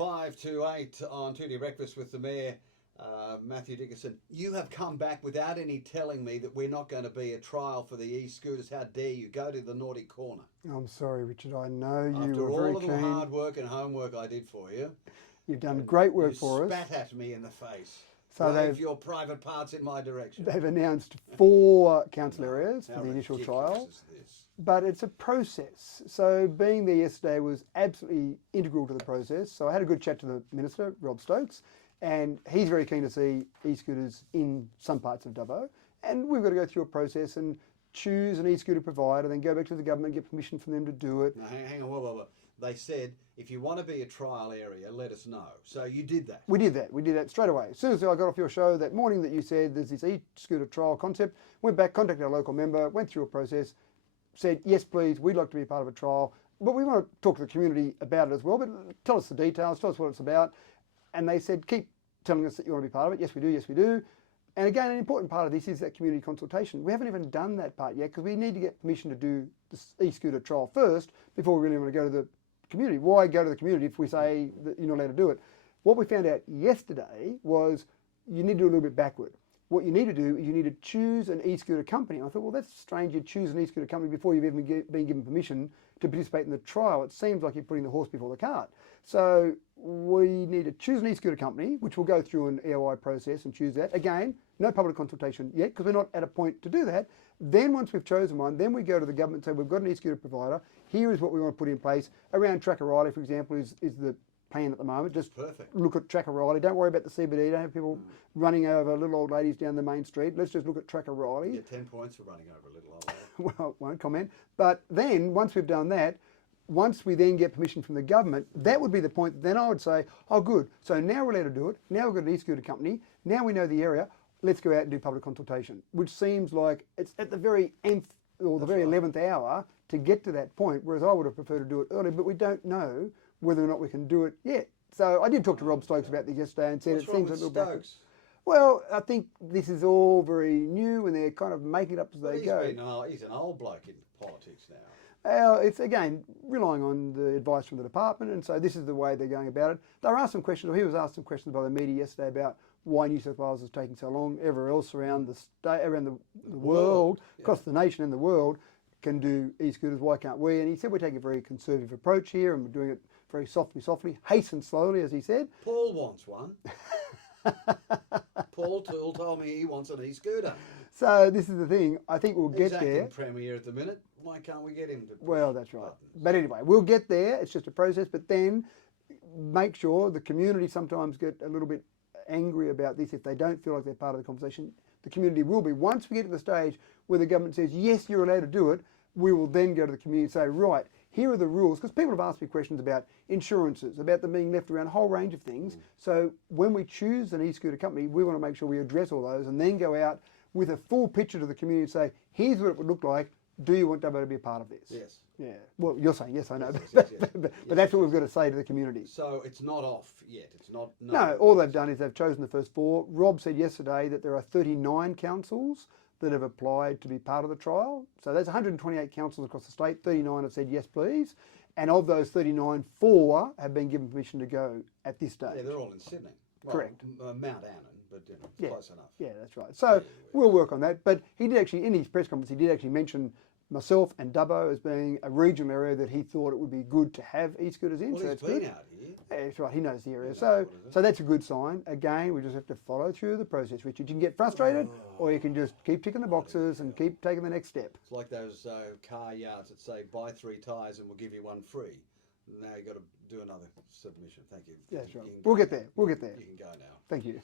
5 to 8 on Tuesday Breakfast with the Mayor, Matthew Dickinson. You have come back without any telling me that we're not going to be a trial for the e-scooters. How dare you go to the naughty corner? I'm sorry, Richard. I know you After were very all of the keen. hard work and homework I did for you. You've done great work for You us. spat at me in the face. So Wave your private parts in my direction. They've announced 4 council areas for How the initial ridiculous trial. is this? But it's a process. So being there yesterday was absolutely integral to the process. So I had a good chat to the Minister, Rob Stokes, and he's very keen to see e-scooters in some parts of Dubbo. And we've got to go through a process and choose an e-scooter provider, then go back to the government, get permission from them to do it. Now, hang on, whoa. They said, if you want to be a trial area, let us know. So you did that. We did that. We did that straight away. As soon as I got off your show that morning that you said there's this e-scooter trial concept, went back, contacted our local member, went through a process, said, yes, please, we'd like to be a part of a trial, but we want to talk to the community about it as well, but tell us the details, tell us what it's about. And they said, keep telling us that you want to be part of it. Yes, we do. Yes, we do. And again, an important part of this is that community consultation. We haven't even done that part yet because we need to get permission to do this e-scooter trial first before we really want to go to the community. Why go to the community if we say that you're not allowed to do it? What we found out yesterday was you need to do a little bit backward. What you need to do is you need to choose an e-scooter company. And I thought, well, that's strange. You choose an e-scooter company before you've even been given permission to participate in the trial. It seems like you're putting the horse before the cart. So we need to choose an e-scooter company, which will go through an EOI process and choose that. Again, no public consultation yet because we're not at a point to do that. Then once we've chosen one, then we go to the government and say, we've got an e-scooter provider. Here is what we want to put in place. Around Track O'Reilly, for example, is the plan at the moment. Just perfect. Look at Track O'Reilly. Don't worry about the CBD. Don't have people running over little old ladies down the main street. Let's just look at Track O'Reilly. You get 10 points for running over a little old lady. Well, won't comment. But then once we've done that, once we then get permission from the government, that would be the point. Then I would say, oh, good. So now we're allowed to do it. Now we've got an e-scooter company. Now we know the area. Let's go out and do public consultation, which seems like it's at the very nth or the very 11th hour to get to that point, whereas I would have preferred to do it earlier, but we don't know whether or not we can do it yet. So I did talk to Rob Stokes about this yesterday and said What's it wrong seems a with little backwards. Stokes? Well, I think this is all very new and they're kind of making it up as they go. He's an old bloke in politics now. It's, again, relying on the advice from the department, and so this is the way they're going about it. There are some questions, or he was asked some questions by the media yesterday about why New South Wales is taking so long. Everywhere else around the state, around the world, across the nation and the world, can do e-scooters. Why can't we? And he said we're taking a very conservative approach here, and we're doing it very softly, hasten slowly, as he said. Paul wants one. Paul Toole told me he wants an e-scooter. So this is the thing. I think we'll get there. He's acting premier at the minute. Why can't we get him to? Well, that's right. buttons? But anyway, we'll get there. It's just a process. But then make sure the community sometimes get a little bit angry about this if they don't feel like they're part of the conversation. The community will be. Once we get to the stage where the government says, yes, you're allowed to do it, we will then go to the community and say, right, here are the rules. Because people have asked me questions about insurances, about them being left around, a whole range of things. So when we choose an e-scooter company, we want to make sure we address all those and then go out with a full picture to the community and say, here's what it would look like. Do you want Dubbo to be a part of this? Yes. Yeah. Well, you're saying yes, I know. Yes. But that's what we've got to say to the community. So it's not off yet. It's not. No, all they've done is they've chosen the first 4. Rob said yesterday that there are 39 councils that have applied to be part of the trial. So that's 128 councils across the state. 39 have said yes, please. And of those 39, 4 have been given permission to go at this stage. Yeah, they're all in Sydney. Well, Correct. Mount Annan, but close enough. Yeah, that's right. So we'll work on that. But he did actually, in his press conference, he did actually mention myself and Dubbo as being a regional area that he thought it would be good to have e-scooters in. Well, so he's that's been good. out here. Yeah, that's right. He knows the area. He knows So what it is. that's a good sign. Again, we just have to follow through the process, Richard. You can get frustrated or you can just keep ticking the boxes and keep taking the next step. It's like those car yards that say buy 3 tyres and we'll give you 1 free. Now you've got to do another submission. Thank you. Yeah, that's right. You can We'll go get now. there. We'll get there. You can go now. Thank you.